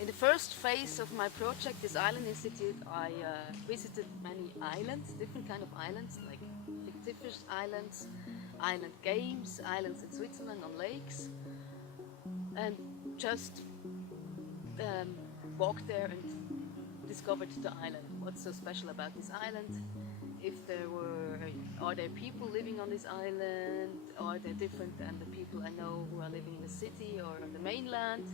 In the first phase of my project, this Island Institute, I visited many islands, different kind of islands, like fictitious islands, island games, islands in Switzerland on lakes, and just walked there and discovered the island. What's so special about this island? Are there people living on this island? Are they different than the people I know who are living in the city or on the mainland?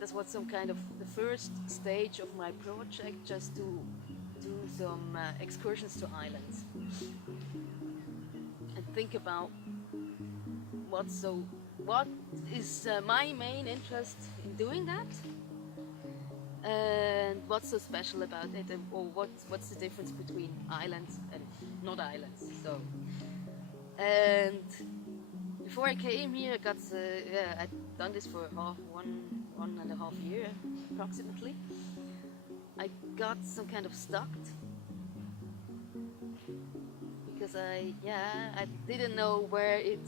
That was some kind of the first stage of my project, just to do some excursions to islands and think about what is my main interest in doing that, and what's so special about it, or what's the difference between islands and not islands. So, and before I came here, I'd done this for one and a half year approximately. I got some kind of stuck because I didn't know where it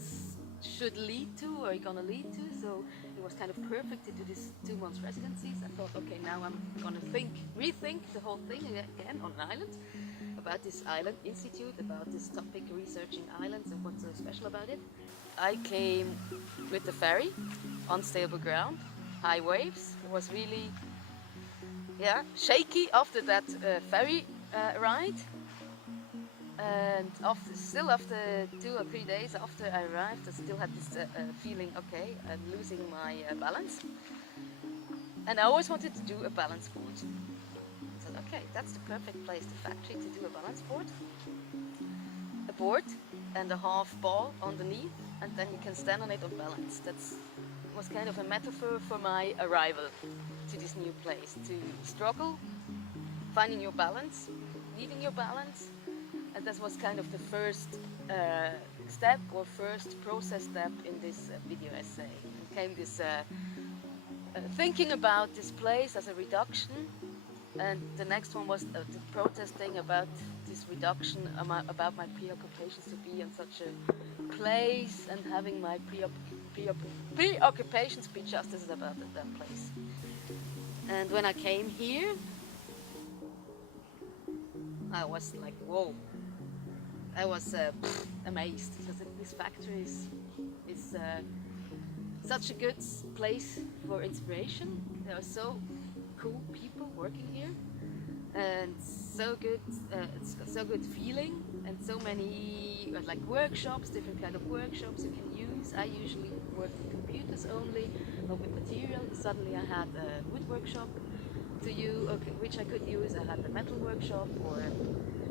should lead to or gonna lead to, so it was kind of perfect to do this 2 months residencies. I thought, okay, now I'm gonna rethink the whole thing again on an island, about this Island Institute, about this topic, researching islands and what's so special about it. I came with the ferry, unstable ground, high waves. It was really shaky after that ferry ride, and after 2 or 3 days after I arrived, I still had this feeling, okay, I'm losing my balance, and I always wanted to do a balance board. So okay, that's the perfect place, the factory, to do a balance board. A board and a half ball underneath, and then you can stand on it on balance. That was kind of a metaphor for my arrival to this new place, to struggle, finding your balance, needing your balance, and that was kind of the first step or first process step in this video essay. It came this thinking about this place as a reduction, and the next one was the protesting about this reduction, about my preoccupations to be in such a place and having my preoccupations be just as about that place. And when I came here, I was like, whoa. I was amazed, because this factory is such a good place for inspiration. There are so cool people working here, and so good, it's got so good feeling, and so many like workshops, different kind of workshops you can use. I usually work with computers only, not with material. Suddenly I had a wood workshop to use, which I could use. I had the metal workshop, or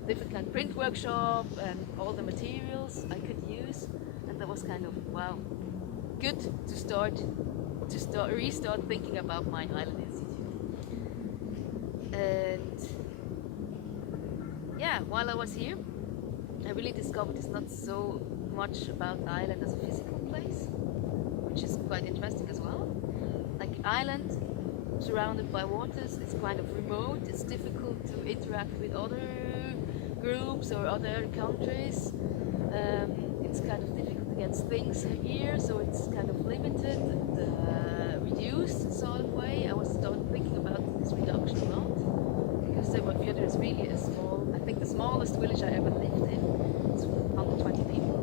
different kind of print workshop, and all the materials I could use, and that was kind of, wow, good to restart thinking about my Island Institute. And yeah, while I was here, I really discovered it's not so much about Ireland as a physical place, which is quite interesting as well. Like Ireland, surrounded by waters, it's kind of remote, it's difficult to interact with other groups or other countries. It's kind of difficult to get things here, so it's kind of limited and reduced in sort of way. I was started thinking about this reduction a lot, because Stöðvarfjörður is really a small, I think the smallest village I ever lived in. It's 120 people.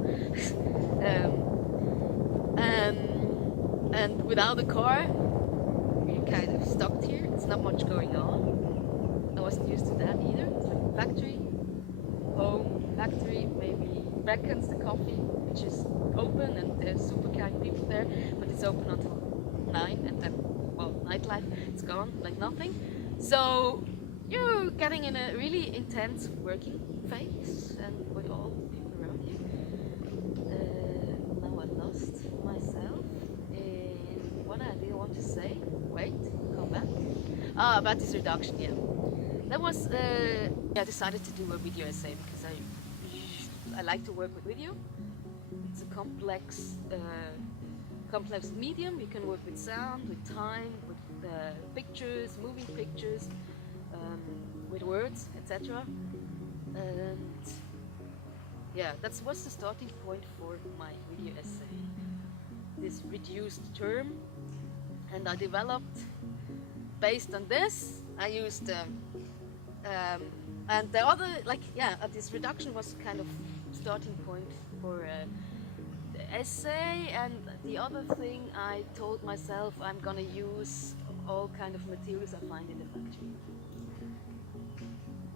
And without a car, you're kind of stuck here. It's not much going on. I wasn't used to that either. It's like a factory, home, factory, maybe Beckons, the coffee, which is open, and there's super kind people there, but it's open until 9, and then, well, nightlife, it's gone, like nothing. So you're getting in a really intense working phase, and with all the people around you. Now I lost myself in what I didn't want to say. Wait, come back. About this reduction, yeah. That was, I decided to do a video essay, because I like to work with video. it's a complex medium. You can work with sound, with time, with pictures, moving pictures, with words, etc. And yeah, that was the starting point for my video essay. This reduced term, and I developed based on this. I used and the other, this reduction was kind of starting point for the essay. And the other thing, I told myself I'm gonna use all kind of materials I find in the factory.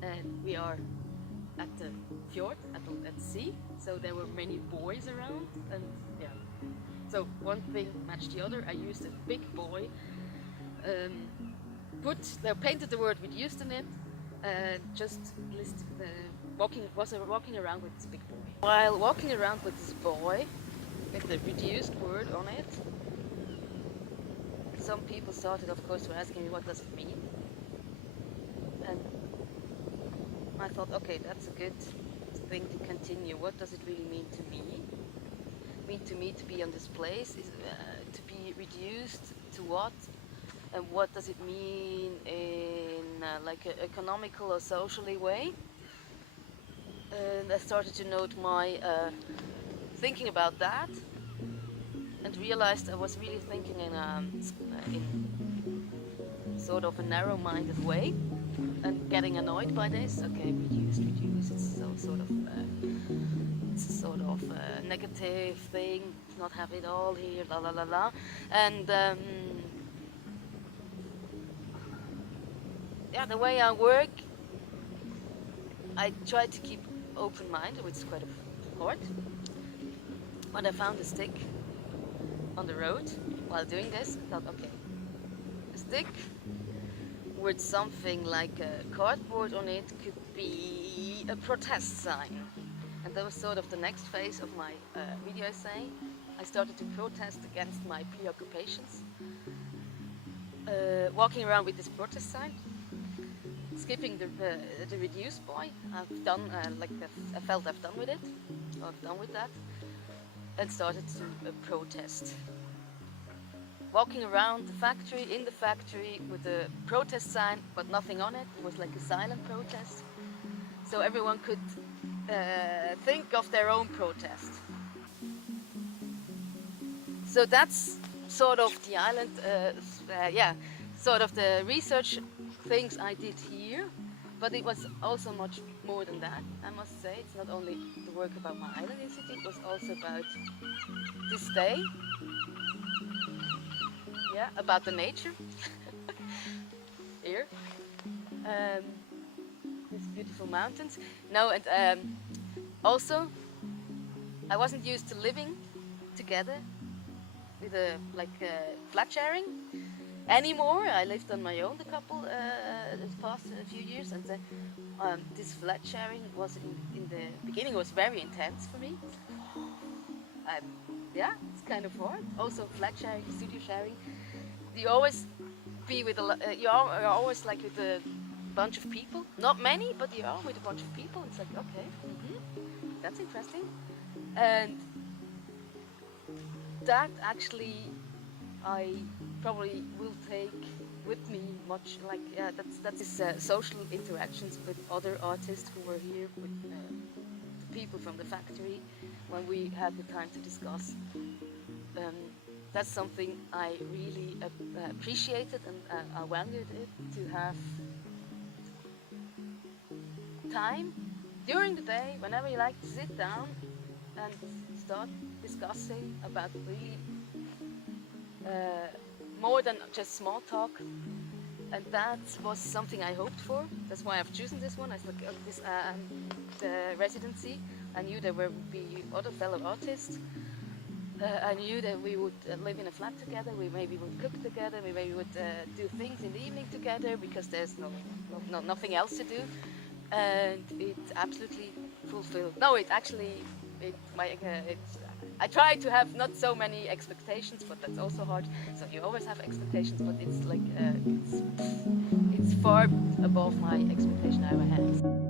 And we are at the fjord, at the sea, so there were many buoys around, and yeah. So one thing matched the other. I used a big buoy, painted the word reduced in it, just listed walking around with this big buoy. While walking around with this buoy, with the reduced word on it, some people started, of course, to asking me what does it mean, and I thought, okay, that's a good thing to continue. What does it really mean to me? Mean to me to be on this place? Is to be reduced to what? And what does it mean in like an economical or socially way? And I started to note my thinking about that, and realized I was really thinking in sort of a narrow-minded way, and getting annoyed by this. Okay, reduce. It's a sort of negative thing. Not have it all here, la la la la. And yeah, the way I work, I try to keep open-minded, which is quite hard. But I found a stick on the road while doing this. I thought, okay, a stick with something like a cardboard on it could be a protest sign. And that was sort of the next phase of my video essay. I started to protest against my preoccupations, walking around with this protest sign, skipping the reduced buoy. I've done I felt I've done with it, or I've done with that, and started to protest. Walking around the factory, in the factory, with a protest sign, but nothing on it. It was like a silent protest, so everyone could think of their own protest. So that's sort of the island, sort of the research things I did here, but it was also much more than that, I must say. It's not only the work about my island institute, it was also about this day. Yeah, about the nature here, these beautiful mountains. No, and also I wasn't used to living together with flat sharing anymore. I lived on my own the past few years, and this flat sharing was in the beginning was very intense for me. Yeah, it's kind of hard. Also, flat sharing, studio sharing. You always be with you're always like with a bunch of people. Not many, but you are with a bunch of people. It's like, okay, that's interesting, and that actually I probably will take with me much. That's this social interactions with other artists who were here, with the people from the factory, when we had the time to discuss. That's something I really appreciated, and I valued it, to have time during the day, whenever you like, to sit down and start discussing about really more than just small talk. And that was something I hoped for. That's why I've chosen this one. I was like, the residency. I knew there would be other fellow artists. I knew that we would live in a flat together. We maybe would cook together. We maybe would do things in the evening together, because there's nothing else to do. And it absolutely fulfilled. No, it actually, I try to have not so many expectations, but that's also hard. So you always have expectations, but it's like it's far above my expectation I ever had.